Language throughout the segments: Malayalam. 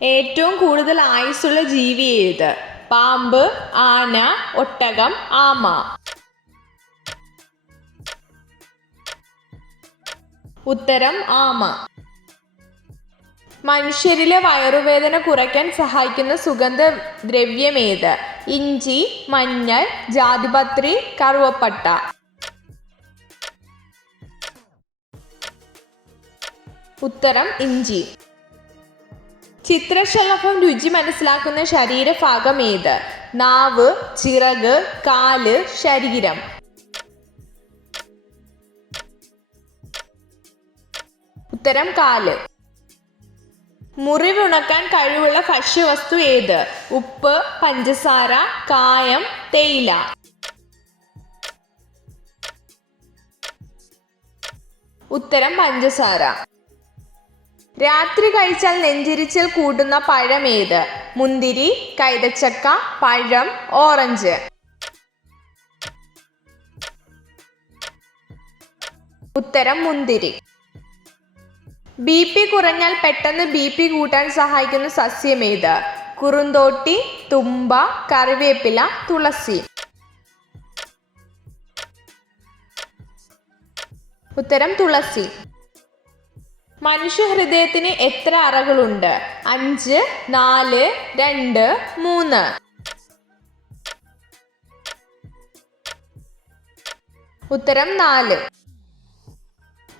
ഏറ്റവും കൂടുതൽ ആയുസ്സുള്ള ജീവി ഏത്? പാമ്പ്, ആന, ഒട്ടകം, ആമ. ഉത്തരം ആമ. മനുഷ്യരിലെ വയറുവേദന കുറയ്ക്കാൻ സഹായിക്കുന്ന സുഗന്ധദ്രവ്യം ഏത്? ഇഞ്ചി, മഞ്ഞൾ, ജാതിപത്രി, കറുവപ്പട്ട. ഉത്തരം ഇഞ്ചി. ചിത്രശലഭം രുചി മനസ്സിലാക്കുന്ന ശരീരഭാഗം ഏത്? നാവ്, ചിറക്, കാല്, ശരീരം. ഉത്തരം കാല്. മുറിവുണക്കാൻ കഴിവുള്ള ഭക്ഷ്യവസ്തു ഏത്? ഉപ്പ്, പഞ്ചസാര, കായം, തേയില. ഉത്തരം പഞ്ചസാര. രാത്രി കഴിച്ചാൽ നെഞ്ചിരിച്ചൽ കൂട്ടുന്ന പഴം ഏത്? മുന്തിരി, കൈതച്ചക്ക, പഴം, ഓറഞ്ച്. ഉത്തരം മുന്തിരി. BP കുറഞ്ഞാൽ പെട്ടെന്ന് BP കൂട്ടാൻ സഹായിക്കുന്ന സസ്യം ഏത്? കുറുന്തോട്ടി, തുമ്പ, കറിവേപ്പില, തുളസി. ഉത്തരം തുളസി. മനുഷ്യഹൃദയത്തിന് എത്ര അറകളുണ്ട്? 5, 4, 2, 3. ഉത്തരം 4.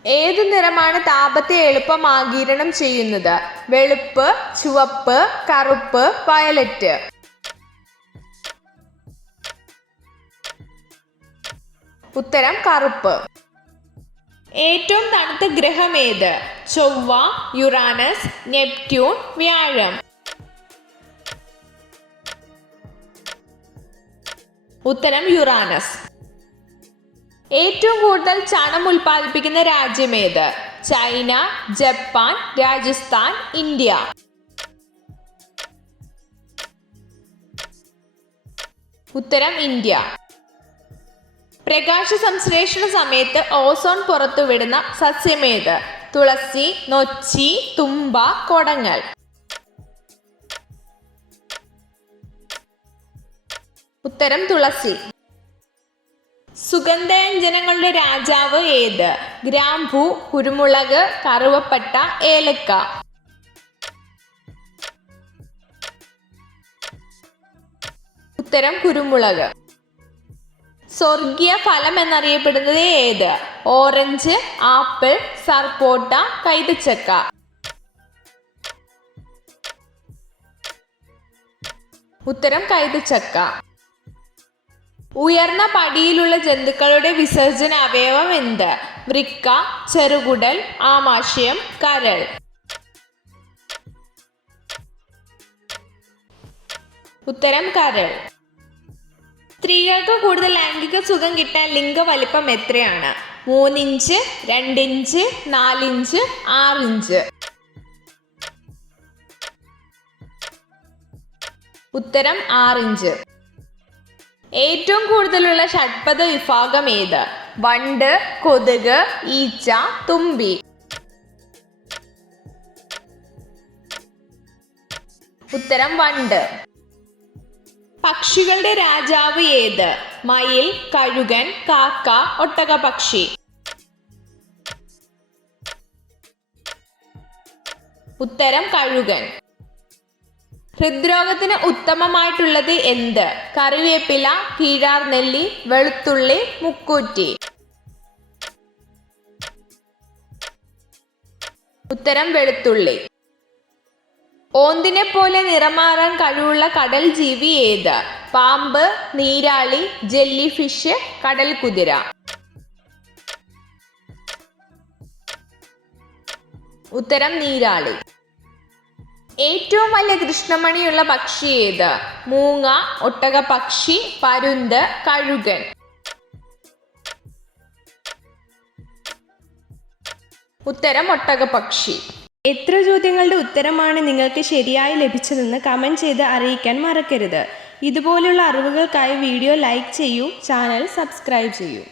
ഏതു നിറമാണ് താപത്തെ എളുപ്പം ആഗിരണം ചെയ്യുന്നത്? വെളുപ്പ്, ചുവപ്പ്, കറുപ്പ്, വയലറ്റ്. ഉത്തരം കറുപ്പ്. ഏറ്റവും തണുത്ത ഗ്രഹം ഏത്? ചൊവ്വ, യുറാനസ്, നെപ്റ്റ്യൂൺ, വ്യാഴം. ഉത്തരം യുറാനസ്. ഏറ്റവും കൂടുതൽ ചണം ഉൽപ്പാദിപ്പിക്കുന്ന രാജ്യം ഏത്? China, Japan, Rajasthan, India. ഉത്തരം ഇന്ത്യ. പ്രകാശ സംശ്ലേഷണ സമയത്ത് ഓസോൺ പുറത്തുവിടുന്ന സസ്യമേത്? തുളസി, നൊച്ചി, തുമ്പ, കൊടങ്ങൽ. ഉത്തരം തുളസി. സുഗന്ധവ്യഞ്ജനങ്ങളുടെ രാജാവ് ഏത്? ഗ്രാമ്പൂ, കുരുമുളക്, കറുവപ്പട്ട, ഏലക്ക. ഉത്തരം കുരുമുളക്. സ്വർഗീയ ഫലം എന്നറിയപ്പെടുന്നത് ഏത്? ഓറഞ്ച്, ആപ്പിൾ, സർപ്പോട്ട, കൈതച്ചക്ക. ഉത്തരം കൈതച്ചക്ക. ഉയർന്ന പടിയിലുള്ള ജന്തുക്കളുടെ വിസർജന അവയവം എന്ത്? വൃക്ക, ചെറുകുടൽ, ആമാശയം, കരൾ. ഉത്തരം കരൾ. സ്ത്രീകൾക്ക് കൂടുതൽ ലൈംഗിക സുഖം കിട്ടാൻ ലിംഗവലിപ്പം എത്രയാണ്? 3 ഇഞ്ച്, 2 ഇഞ്ച്, 4 ഇഞ്ച്, 6 ഇഞ്ച്. ഉത്തരം 6 ഇഞ്ച്. ഏറ്റവും കൂടുതലുള്ള ഷഡ്പദ വിഭാഗം ഏത്? വണ്ട്, കൊതുക്, ഈച്ച, തുമ്പി. ഉത്തരം വണ്ട്. പക്ഷികളുടെ രാജാവ് ഏത്? മയിൽ, കഴുകൻ, കാക്ക, ഒട്ടകപക്ഷി. ഉത്തരം കഴുകൻ. ഹൃദ്രോഗത്തിന് ഉത്തമമായിട്ടുള്ളത് എന്ത്? കറിവേപ്പില, കീഴാർനെല്ലി, വെളുത്തുള്ളി, മുക്കൂറ്റി. ഉത്തരം വെളുത്തുള്ളി. ഓന്തിനെ പോലെ നിറമാറാൻ കഴിവുള്ള കടൽ ജീവി ഏത്? പാമ്പ്, നീരാളി, ജെല്ലി ഫിഷ്, കടൽ കുതിര. ഉത്തരം നീരാളി. ഏറ്റവും വലിയ കൃഷ്ണമണിയുള്ള പക്ഷി ഏത്? മൂങ്ങ, ഒട്ടകപക്ഷി, പരുന്ത്, കഴുകൻ. ഉത്തരം ഒട്ടകപക്ഷി. എത്ര ചോദ്യങ്ങളുടെ ഉത്തരമാണ് നിങ്ങൾക്ക് ശരിയായി ലഭിച്ചതെന്ന് കമൻറ്റ് ചെയ്ത് അറിയിക്കാൻ മറക്കരുത്. ഇതുപോലുള്ള അറിവുകൾക്കായി വീഡിയോ ലൈക്ക് ചെയ്യൂ, ചാനൽ സബ്സ്ക്രൈബ് ചെയ്യൂ.